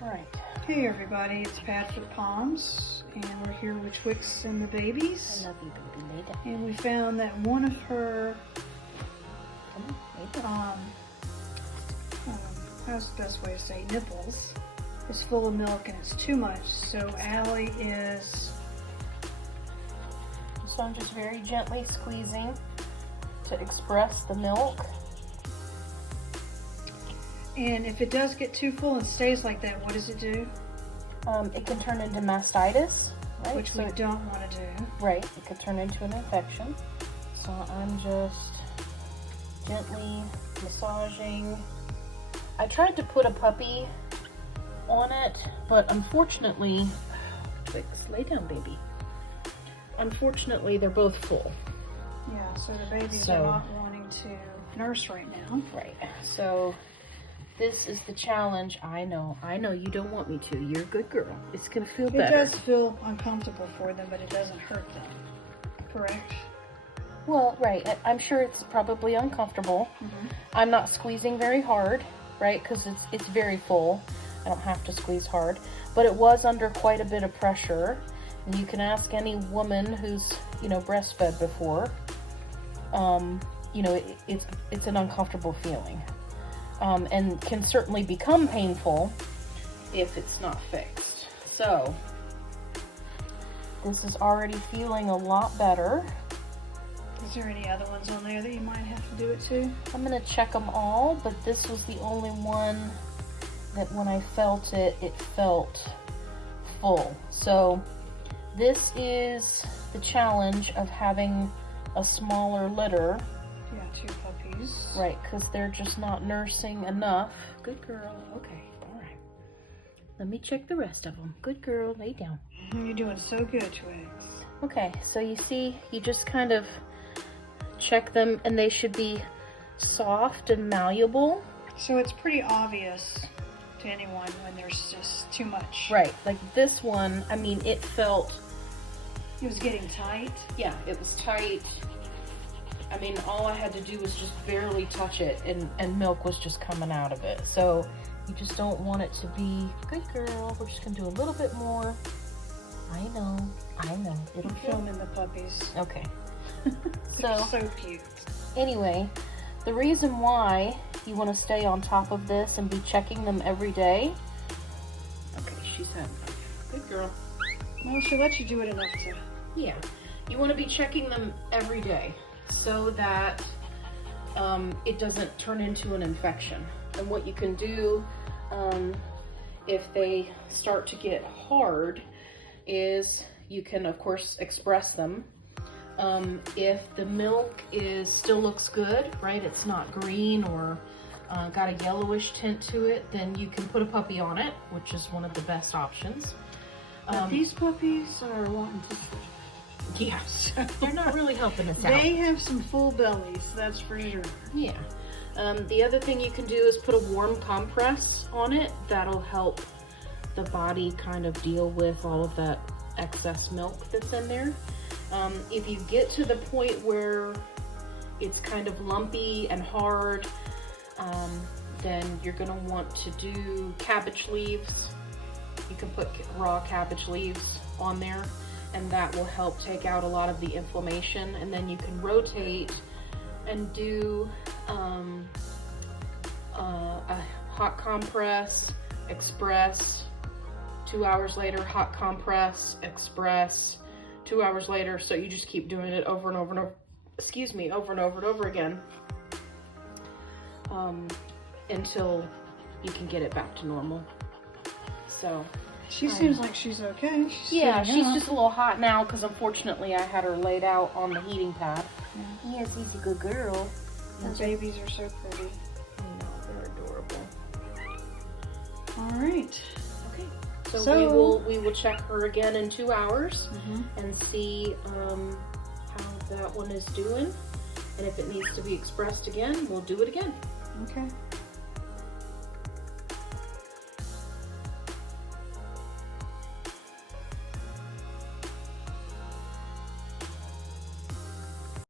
Right. Hey everybody, it's Pat for Palms, and we're here with Twix and the babies. I love you, baby. Lay down. And we found that one of her, how's the best way to say, nipples, is full of milk and it's too much. So Allie is... So I'm just very gently squeezing to express the milk. And if it does get too full and stays like that, what does it do? It can turn into mastitis, right? Which we don't want to do. Right, it could turn into an infection. So I'm just gently massaging. I tried to put a puppy on it, but unfortunately, Twix, lay down, baby. Unfortunately, they're both full. Yeah, so the babies are not wanting to nurse right now. Right, so this is the challenge. I know you don't want me to. You're a good girl. It's gonna feel better. It does feel uncomfortable for them, but it doesn't hurt them, correct? Well, right, I'm sure it's probably uncomfortable. I'm not squeezing very hard, right, because it's very full. I don't have to squeeze hard, but it was under quite a bit of pressure. And you can ask any woman who's, breastfed before. It's an uncomfortable feeling. And can certainly become painful if it's not fixed. So, this is already feeling a lot better. Is there any other ones on there that you might have to do it to? I'm going to check them all, but this was the only one that when I felt it, it felt full. So, this is the challenge of having a smaller litter. Yeah, 2 puppies. Right, because they're just not nursing enough. Good girl. Okay, all right. Let me check the rest of them. Good girl, lay down. You're doing so good, Twix. Okay, so you see, you just kind of check them, and they should be soft and malleable. So it's pretty obvious to anyone when there's just too much. Right, like this one, I mean, it felt... It was getting tight? Yeah, it was tight. I mean, all I had to do was just barely touch it, and milk was just coming out of it. So you just don't want it to be, good girl, we're just gonna do a little bit more. I know. We're filming the puppies. Okay. They're so cute. Anyway, the reason why you want to stay on top of this and be checking them every day. Okay, she's had enough. Good girl. Well, she'll let you do it enough to... Yeah. You want to be checking them every day so that it doesn't turn into an infection. And what you can do if they start to get hard is you can, of course, express them. If the milk still looks good, right, it's not green or got a yellowish tint to it, then you can put a puppy on it, which is one of the best options. But these puppies are wanting to sleep. Yes, they're not really helping us out. They have some full bellies, that's for sure. Yeah. The other thing you can do is put a warm compress on it. That'll help the body kind of deal with all of that excess milk that's in there. If you get to the point where it's kind of lumpy and hard, then you're going to want to do cabbage leaves. You can put raw cabbage leaves on there, and that will help take out a lot of the inflammation. And then you can rotate and do a hot compress, express, 2 hours later, hot compress, express, 2 hours later. So you just keep doing it over and over and over, over and over and over again, until you can get it back to normal. So she seems like she's okay. She's just a little hot now because unfortunately I had her laid out on the heating pad. Yeah. Yes, he's a good girl. Her babies are so pretty. I know, they're adorable. All right. Okay. So we will check her again in 2 hours and see how that one is doing. And if it needs to be expressed again, we'll do it again. Okay.